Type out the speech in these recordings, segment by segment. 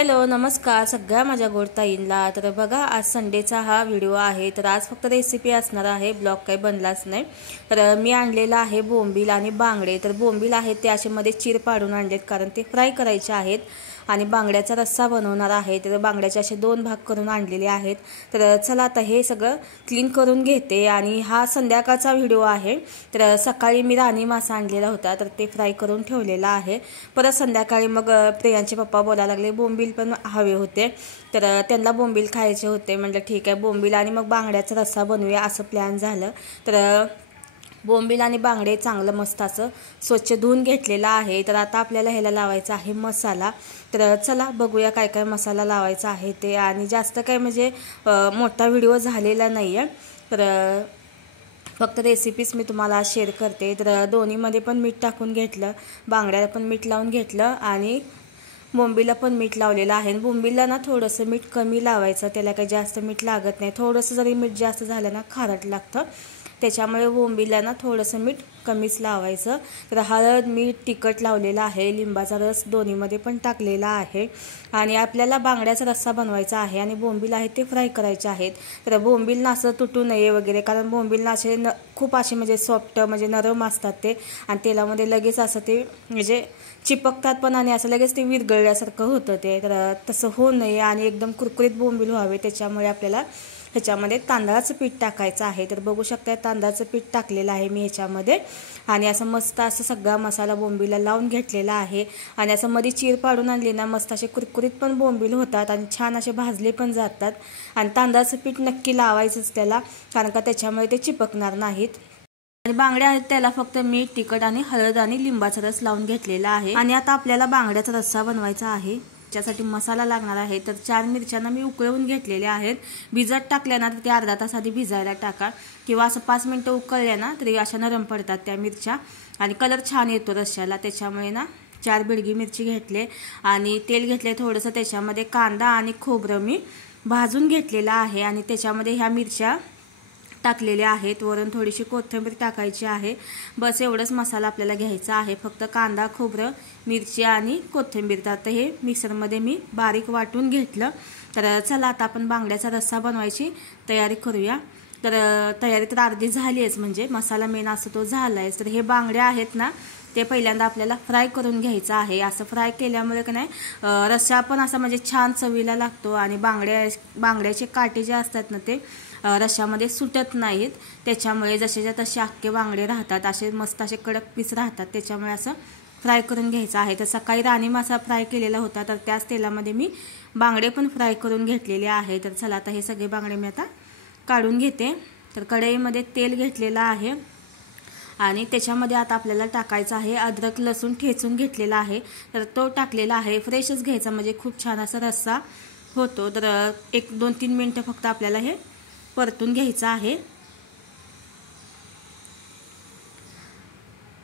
Hello नमस्कार सगळ्या माझ्या गोडताईंना। तर बघा आज संडेचा हा व्हिडिओ आहे। तर आज फक्त रेसिपी असणार आहे, ब्लॉग काही बनलाच नाही। तर मी आणलेला आहे बोंबील आणि बांगडे। तर बोंबील आहेत ते असे मध्ये चीर पाडून आणलेत कारण ते फ्राय करायचे आहेत आणि बांगड्याचा रस्सा बनवणार आहे। तर बांगड्याचे असे दोन भाग करून आणलेले आहेत। तर चला आता हे सगळं क्लीन करून घेते आणि हा संध्याकाळचा व्हिडिओ आहे। तर सकाळी मी राणी मासा आणलेला होता तर ते फ्राय करून ठेवलेला आहे। परत संध्याकाळी मग प्रियांचे पप्पा बोलायला लागले बोंबील पण हवे होते, तर त्यांना बोंबील खायचे होते। म्हटलं ठीक आहे बोंबील आणि मग बांगड्याचा रस्सा बनवूया असं प्लॅन झालं। तर बोंबील आणि बांगडे चांगलं मस्त असं स्वच्छ धुवून घेतलेला आहे। तर आता आपल्याला ह्याला लावायचा आहे मसाला। तर चला बघूया काय काय मसाला लावायचा आहे ते। आणि जास्त काय म्हणजे मोठा व्हिडिओ झालेला नाही आहे, तर फक्त रेसिपीज मी तुम्हाला शेअर करते। तर दोन्हीमध्ये पण मीठ टाकून घेतलं, बांगड्याला पण मीठ लावून घेतलं आणि बोंबीला पण मीठ लावलेलं आहे। बोंबीला ना थोडंसं मीठ कमी लावायचं, त्याला काही जास्त मीठ लागत नाही। थोडंसं जरी मीठ जास्त झालं ना खारट लागतं, त्याच्यामुळे बोंबीला ना थोडंसं मीठ कमीच लावायचं। तर हळद मीठ तिखट लावलेलं आहे, लिंबाचा रस दोन्हीमध्ये पण टाकलेला आहे। आणि आपल्याला बांगड्याचा रस्सा बनवायचा आहे आणि बोंबील आहेत ते फ्राय करायचे आहेत। तर बोंबील ना असं तुटू नये वगैरे, कारण बोंबील ना असे खूप असे म्हणजे सॉफ्ट म्हणजे नरम असतात ते, आणि तेलामध्ये लगेच असं ते म्हणजे चिपकतात पण आणि असं लगेच ते विरघळल्यासारखं होतं ते। तर तसं होऊ नये आणि एकदम कुरकुरीत बोंबील व्हावे त्याच्यामुळे आपल्याला ह्याच्यामध्ये तांदळाचं पीठ टाकायचं आहे। तर बघू शकता तांदळाचं पीठ टाकलेलं आहे मी ह्याच्यामध्ये आणि असं मस्त असं सगळा मसाला बोंबीला लावून घेतलेला आहे। आणि असं मध्ये चीर पाडून आणली ना मस्त असे कुरकुरीत पण बोंबील होतात आणि छान असे भाजले पण जातात। आणि तांदळाचं पीठ नक्की लावायचंच त्याला, कारण का त्याच्यामुळे ते चिपकणार नाहीत। आणि बांगड्या आहेत त्याला फक्त मीठ तिखट आणि हळद आणि लिंबाचा रस लावून घेतलेला आहे। आणि आता आपल्याला बांगड्याचा रस्सा बनवायचा आहे, त्यासाठी मसाला लागणार आहे। तर 4 मिरच्यांना मी उकळवून घेतलेल्या आहेत। भिजत टाकल्या ना तर ते अर्धा तास आधी भिजायला टाका, किंवा असं 5 मिनिटं उकळल्या ना तरी अशा नरम पडतात त्या मिरच्या आणि कलर छान येतो रश्श्याला। त्याच्यामुळे ना 4 बिडगी मिरची घेतले आणि तेल घेतले थोडंसं, त्याच्यामध्ये कांदा आणि खोबरं मी भाजून घेतलेला आहे आणि त्याच्यामध्ये ह्या मिरच्या टाकलेल्या आहेत। वरून थोडीशी कोथिंबीर टाकायची आहे, बस एवढंच मसाला आपल्याला घ्यायचा आहे। फक्त कांदा खोबरं मिरची आणि कोथिंबीर, तर हे मिक्सरमध्ये मी बारीक वाटून घेतलं। तर चला आता आपण बांगड्याचा रस्सा बनवायची तयारी करूया। तर तयारी तर अर्धी झाली आहेच, म्हणजे मसाला मेन असं तो झाला आहे। तर हे बांगड्या आहेत ना ते पहिल्यांदा आपल्याला फ्राय करून घ्यायचं आहे। असं फ्राय केल्यामुळे का नाही रस्सा पण असा म्हणजे छान चवीला लागतो आणि बांगड्याचे काटे जे असतात ना ते रश्श्यामध्ये सुटत नाहीत, त्याच्यामुळे जसेच्या तसे अख्खे बांगडे राहतात, असे मस्त असे कडक पीस राहतात। त्याच्यामुळे असं फ्राय करून घ्यायचं आहे। तर सकाळी राणी मासा फ्राय केलेला होता, तर त्याच तेलामध्ये मी बांगडे पण फ्राय करून घेतलेले आहे। तर चला आता हे सगळे बांगडे मी आता काढून घेते। तर कढईमध्ये तेल घेतलेलं आहे आणि त्याच्यामध्ये आता आपल्याला टाकायचं आहे अद्रक लसूण ठेचून घेतलेला आहे। तर तो टाकलेला आहे, फ्रेशच घ्यायचा म्हणजे खूप छान असा रस्सा होतो। तर 1-2-3 मिनिटं फक्त आपल्याला हे परतून घ्यायचं आहे।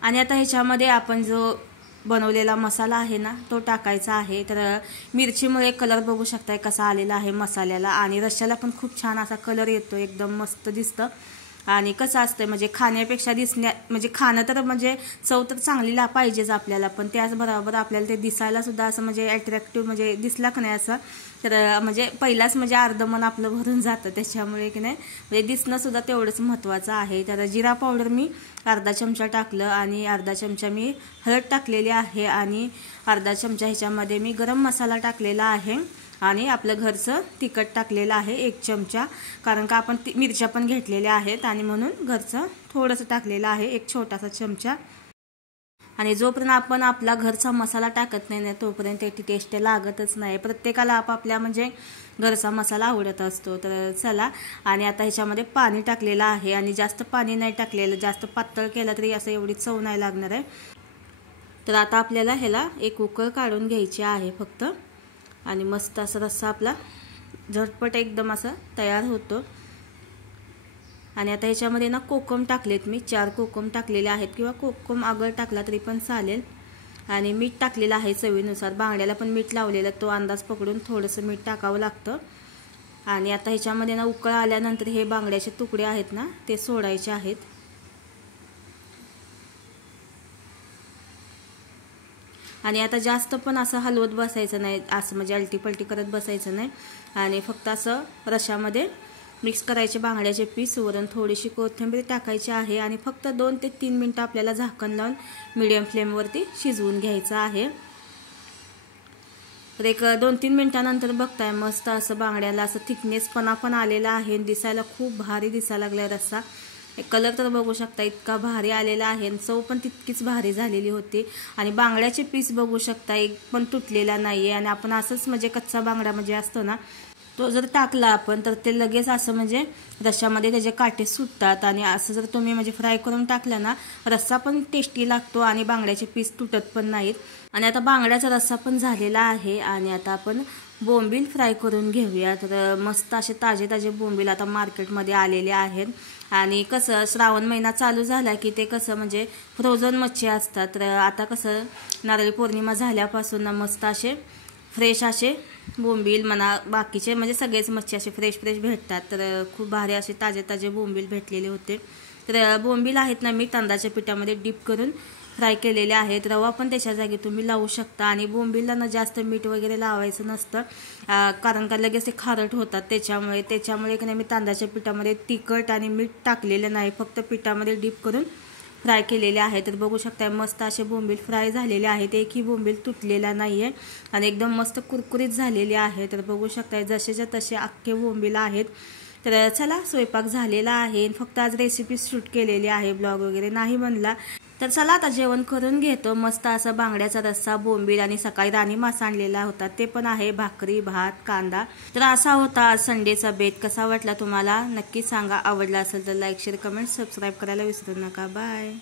आणि आता ह्याच्यामध्ये आपण जो बनवलेला मसाला आहे ना तो टाकायचा आहे। तर मिरचीमुळे कलर बघू शकताय कसा आलेला आहे मसाल्याला, आणि रश्श्याला पण खूप छान असा कलर येतो, एकदम मस्त दिसतं। आणि कसं असतं म्हणजे खाण्यापेक्षा म्हणजे खाणं तर म्हणजे चव तर चांगली पाहिजेच आपल्याला, पण त्याचबरोबर आपल्याला ते दिसायला सुद्धा असं म्हणजे अट्रॅक्टिव्ह म्हणजे दिसला की नाही असं, तर म्हणजे पहिलाच म्हणजे अर्धमन आपलं भरून जातं। त्याच्यामुळे की नाही म्हणजे दिसणं सुद्धा तेवढंच महत्त्वाचं आहे। तर जिरा पावडर मी अर्धा चमचा टाकलं आणि अर्धा चमचा मी हळद टाकलेली आहे आणि अर्धा चमचा ह्याच्यामध्ये मी गरम मसाला टाकलेला आहे आणि आपलं घरचं तिखट टाकलेलं आहे 1 चमचा, कारण का आपण मिरच्या पण घेतलेल्या आहेत आणि म्हणून घरचं थोडंसं टाकलेलं आहे 1 छोटासा चमचा। आणि जोपर्यंत आपण आपला घरचा मसाला टाकत नाही ना तोपर्यंत त्याची टेस्ट लागतच नाही। प्रत्येकाला आपापल्या म्हणजे घरचा मसाला आवडत असतो। तर चला, आणि आता ह्याच्यामध्ये पाणी टाकलेलं आहे आणि जास्त पाणी नाही टाकलेलं, जास्त पातळ केलं तरी असं एवढी चव नाही लागणार आहे। तर आता आपल्याला ह्याला एक उकळ काढून घ्यायची आहे फक्त, आणि मस्त असा रस्सा आपला झटपट एकदम असा तयार होतो। आणि आता ह्याच्यामध्ये ना कोकम टाकलेत मी, 4 कोकम टाकलेले आहेत, किंवा कोकम आगळ टाकला तरी पण चालेल। आणि मीठ टाकलेलं आहे चवीनुसार, बांगड्याला पण मीठ लावलेलं, तो अंदाज पकडून थोडंसं मीठ टाकावं लागतं। आणि आता ह्याच्यामध्ये ना उकळ आल्यानंतर हे बांगड्याचे तुकडे आहेत ना ते सोडायचे आहेत। आणि आता जास्त पण असं हलवत बसायचं नाही, असं म्हणजे अलटीपलटी करत बसायचं नाही. आणि फक्त असं रशामध्ये मिक्स करायचे बांगड्याचे पीस, वरून थोडीशी कोथिंबीर टाकायची आहे आणि फक्त 2 ते 3 मिनटं आपल्याला झाकण लावून मीडियम फ्लेमवरती शिजवून घ्यायचं आहे. तर एक 2-3 मिनिटानंतर बघताय मस्त असं बांगड्याला असं थिकनेसपणा पण आलेला आहे, दिसायला खूप भारी दिसायला लागलाय रस्सा. कलर तर बघू शकता इतका भारी आलेला आहे, चव पण तितकीच भारी झालेली होती. आणि बांगड्याचे पीस बघू शकता एक पण तुटलेला नाहीये. आणि आपण असंच म्हणजे कच्चा बांगडा म्हणजे असतो ना, तो जर टाकला आपण तर ते लगेच असं म्हणजे रश्श्यामध्ये त्याचे काटे सुटतात. आणि असं जर तुम्ही म्हणजे फ्राय करून टाकलं ना, रस्सा पण टेस्टी लागतो आणि बांगड्याचे पीस तुटत पण नाहीत. आणि आता बांगड्याचा रस्सा पण झालेला आहे आणि आता आपण बोंबील फ्राय करून घेऊया. तर मस्त असे ताजे ताजे बोंबील आता मार्केटमध्ये आलेले आहेत. आणि कसं श्रावण महिना चालू झाला की ते कसं म्हणजे फ्रोझन मच्छी असतात. तर आता कसं नारळी पौर्णिमा झाल्यापासून मस्त असे फ्रेश असे बोंबील म्हणा, बाकीचे म्हणजे सगळेच मच्छी असे फ्रेश भेटतात. तर खूप भारी असे ताजे ताजे बोंबील भेटलेले होते. तर बोंबील आहेत ना, मी तांदळाच्या पिठामध्ये डिप करून फ्राय केलेले आहेत. रवा पण त्याच्या जागी तुम्ही लावू शकता. आणि बोंबीलला ना जास्त मीठ वगैरे लावायचं नसतं, कारण का लगेच ते खारट होतात. त्याच्यामुळे की नाही मी तांदळाच्या पिठामध्ये तिखट आणि मीठ टाकलेलं नाही, फक्त पिठामध्ये डिप करून फ्राय केलेले आहे. तर बघू शकता मस्त असे बोंबील फ्राय झालेले आहेत, एकही बोंबील तुटलेला नाहीये आणि एकदम मस्त कुरकुरीत झालेले आहे. तर बघू शकता जसेच्या तसे अख्खे बोंबील आहेत. तर चला स्वयंपाक झालेला आहे, फक्त आज रेसिपी शूट केलेली आहे, ब्लॉग वगैरे नाही बनला. तर चला आता जेवण करून घेतो. मस्त असा बांगड्याचा रस्सा, बोंबील आणि सकाळी राणी मासा आणलेला होता ते पण आहे, भाकरी, भात, कांदा. तर असा होता आज संडेचा बेत. कसा वाटला तुम्हाला नक्की सांगा. आवडला असेल तर लाईक, शेअर, कमेंट, सबस्क्राईब करायला विसरू नका. बाय.